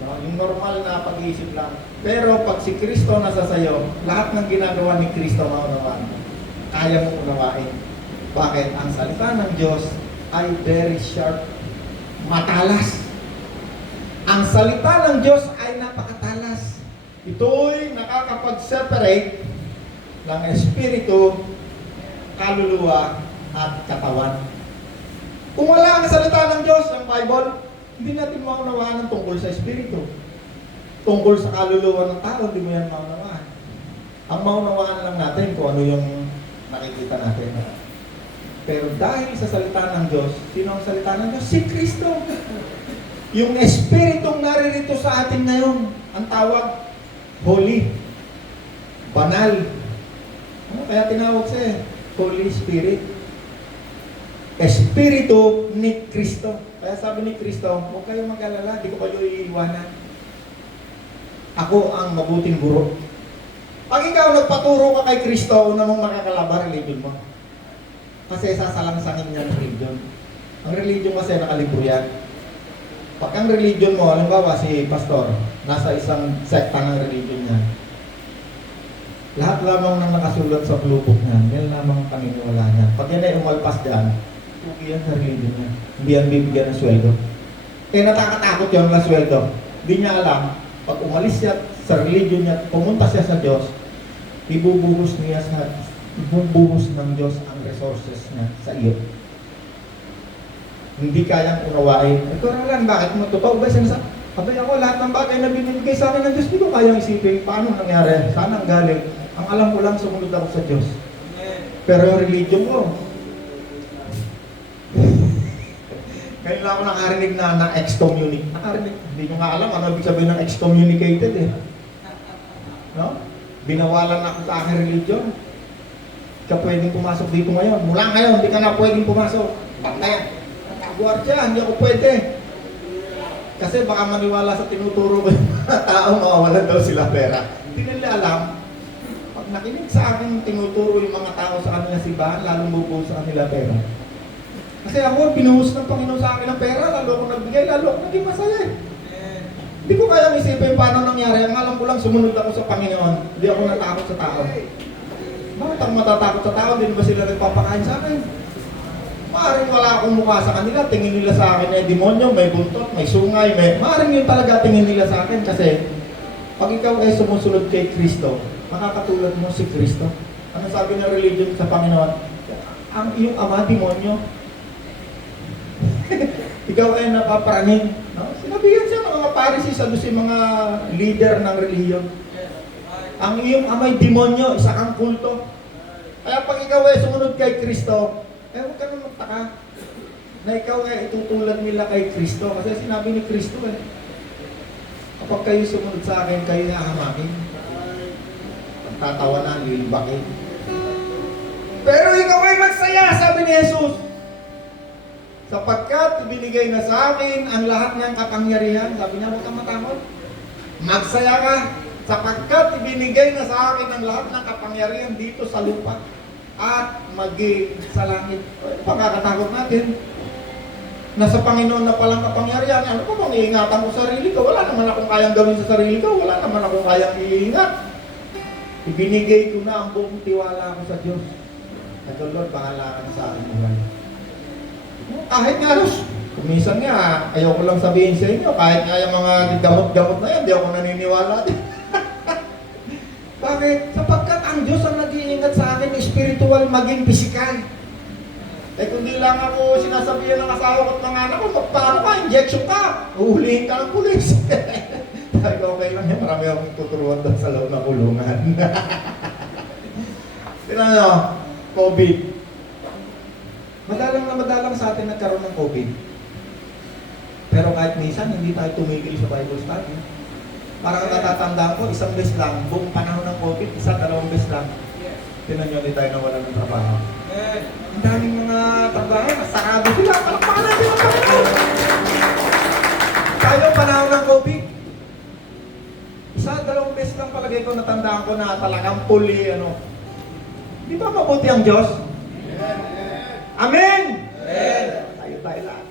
No? Yung normal na pag-iisip lang. Pero pag si Kristo nasa sayo, lahat ng ginagawa ni Kristo maunawaan. Kaya mong unawain. Bakit? Ang salita ng Diyos ay very sharp, matalas. Ang salita ng Diyos ay napakatalas. Ito'y nakakapag-separate ng espiritu, kaluluwa, at katawan. Kung wala ang salita ng Diyos, ang Bible, hindi natin maunawaan ang tungkol sa espiritu. Tungkol sa kaluluwa ng tao, hindi mo yan maunawaan. Ang maunawaan lang natin kung ano yung nakikita natin. Pero dahil sa salita ng Diyos, sino ang salita ng Diyos? Si Kristo. Yung Espiritong naririto sa atin ngayon, ang tawag, Holy, Banal. Ano kaya tinawag siya? Holy Spirit. Espiritu ni Kristo. Kaya sabi ni Kristo, huwag kayong mag-alala, di ko kayo iiwanan. Ako ang mabuting guro. Pag ikaw nagpaturo ka kay Kristo, una mong makakalabar ang religion mo. Kasi sasalangsangin niya ng religion. Ang religion kasi nakalibro yan. Pag ang religion mo, halimbawa si pastor, nasa isang sekta ng religion niya, lahat lamang ng nakasulat sa blue book niya, yan lamang ang paniniwala niya. Pag yan ay umalpas dyan, tugi yan sa religion niya. Hindi yan bibigyan ng sweldo. Kaya natakatakot yun ng sweldo. Hindi niya alam, pag umalis siya sa religion niya, pumunta siya sa Diyos, ibubuhos ng Diyos ang resources niya sa iyo. Hindi kayang unawain. Ito lang, bakit mo totoo ba siya sa... Sabi ako, lahat ng bagay na binibigay sa akin ng Diyos, hindi ko kayang isipin paano nangyari, saan ang galing. Ang alam ko lang, sumunod ako sa Diyos. Pero yung religion ko, Ngayon lang ako nakarinig na excommunicate. Nakarinig. Hindi ko nga alam ano ibig sabihin ng excommunicated eh. No? Binawalan ako sa aking religion. Hindi ka pwedeng pumasok dito ngayon. Mula ngayon, hindi ka na pwedeng pumasok. Bakit? Guardia, hindi ako pwede. Kasi baka maniwala sa tinuturo ko yung mga tao, mawawalan daw sila pera. Hindi nila alam. Pag nakinig sa akin tinuturo yung mga tao sa kanila simbahan, lalong bubuo sa kanila pera. Kasi ako, pinuhos ng Panginoon sa akin ng pera, lalo ako nagbigay, lalo ako naging masaya eh. Hindi ko kaya isipin paano nangyari. Ang alam ko lang, sumunod ako sa Panginoon. Hindi ako natakot sa tao. Bakit ako matatakot sa tao? Hindi ba sila nagpapakain sa akin? Maaaring wala akong mukha sa kanila. Tingin nila sa akin ay demonyo, may buntot, may sungay, maaaring yun talaga tingin nila sa akin. Kasi pag ikaw ay sumusunod kay Kristo, makakatulad mo si Kristo. Ano sabi ng religion sa Panginoon? Ang iyong ama, demonyo. Ikaw ay napaparaning. No? Sinabihan siya ng mga Pharisee, Sadducee, mga leader ng reliyon. Ang iyong amay demonyo, isa kang kulto. Kaya pag ikaw ay sumunod kay Kristo, huwag ka nang magtaka na ikaw ay itutulad nila kay Kristo. Kasi sinabi ni Kristo kapag kayo sumunod sa akin, kayo hahamakin. Pagtatawanan, lilibakin. Pero ikaw ay magsaya, sabi ni Jesus. Sapagkat ibinigay na sa akin ang lahat ng kapangyarihan. Sabi niya, huwag kang matakot. Magsaya ka. Sapagkat ibinigay na sa akin ang lahat ng kapangyarihan dito sa lupa at maging sa langit. Ano pagkakatakot natin? Nasa Panginoon na palang kapangyarihan. Ano pa bang iingatan ko sa sarili ko? Wala naman akong kayang gawin sa sarili ko. Wala naman akong kayang iingat. Ibinigay ko na ang buong tiwala ko sa Diyos. At Lord, bahala ka na sa akin buhay. Kahit nga, kumisan nga, ayaw ko lang sabihin sa inyo, kahit nga yung mga gamot-gamot na yan, di ako naniniwala din. Bakit? Sapagkat ang Diyos ang nag-iingat sa akin, spiritual maging physical. Eh kung di lang ako sinasabihan ng asawa ko at mga anak ko, paano ka, injection ka, uhulihin ka ng pulis. Sabi ko, okay lang yan, marami akong tuturuan doon sa loob ng kulungan. Tignan nyo, COVID. Madalang na madalang sa atin nagkaroon ng COVID. Pero kahit minsan, hindi tayo tumigil sa Bible study. Parang natatandaan ko, isang beses lang, buong panahon ng COVID, dalawang beses lang. Tinan nyo, hindi tayo nawalan ng trabaho. Ang daming mga trabaho, masarado sila, palakpakan natin ang Panginoon. Tayo, panahon ng COVID. Dalawang beses lang palagay ko, natandaan ko na talagang puli, Di ba mabuti ang Diyos? Amen! Amen! Tayo lang.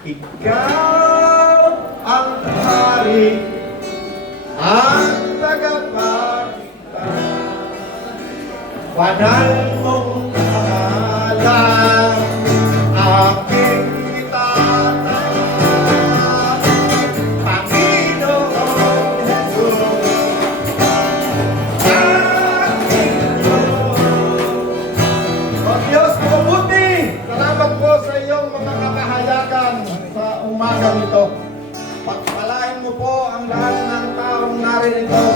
Ikaw ang hari, ang tagapagligtas. Banal mong pangalan, aking itatawag, Panginoon Jesus. O Diyos, mabuti! Salamat po sa iyong mga kakahayagan sa umaga nito. Pagpalain mo po ang lahat ng taong naririto